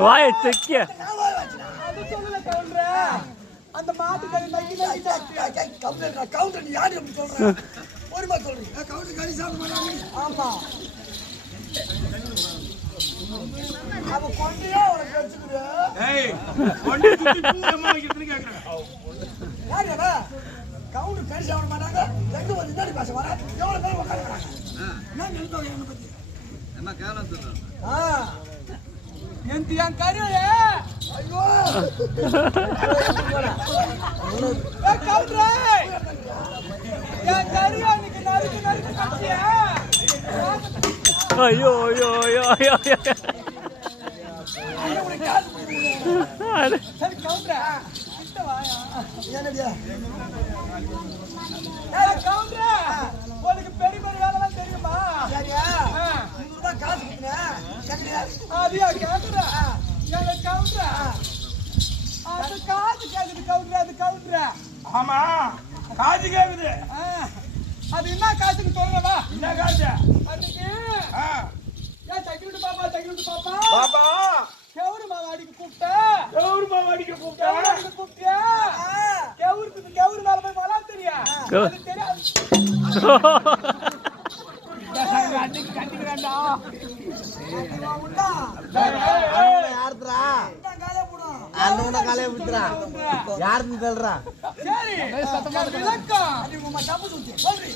வாய துக்கிய அந்த மாட்டு கவுண்டர் நீ யாரு அப்படி சொல்ற ஒருமா சொல்றீங்க கவுண்டர் கறி சாப்பிட மாட்டாங்க ஆமா அவ கொண்டியா உனக்கு வச்சுக்குது ஏய் கொண்டி சுத்தி பூரமா வைக்கிறதுன்னு கேக்குறேன் யாரடா கவுண்டர் கறி சாப்பிட மாட்டாங்க ரெண்டு வந்து என்னடி பேச வர எவ்வளவு நேரம் உட்கார்றாங்க நான் நினைத்தோம் என்ன பத்தி என்ன கேவலம் சொல்ற என் கறியே ஐயோ கவுண்டரே என் கறியா இன்னைக்கு நறுக்கு நறுக்கு கட்டியா ஐயோ ஐயோ ஐயோ ஐயோ சரி கவுண்டரே கிட்ட வாயா என்னடியா கவுண்டரே உனக்கு பெரிய பெரிய வேலைலாம் தெரியுமா சரியா நீதான் காசு கொடுத்தீங்க அதியா கேக்குறா எங்க கவுண்டரா அது காது கேக்குது கவுண்டரா அது கவுண்டரா ஆமா காது கேக்குது அது என்ன காசுக்கு சொல்றவா என்ன காசு அதுக்கு ஏன் தக்கிட்டு பாப்பா பாப்பா கவுரு மாவாடிக்கு கூப்பிட்டா கவுரு மாவாடிக்கு கூப்பிட்டியா கவுரு மேல போய் மலா தெரியா அது தெரியாது அன்னைக்கு கட்டிக்கிறான்டா யாருடா அந்த காலைய விட்டுறா யாருன்னு சொல்றா சரி விளக்கம் அது உமா தப்பு சொல்றீ சொல்றீ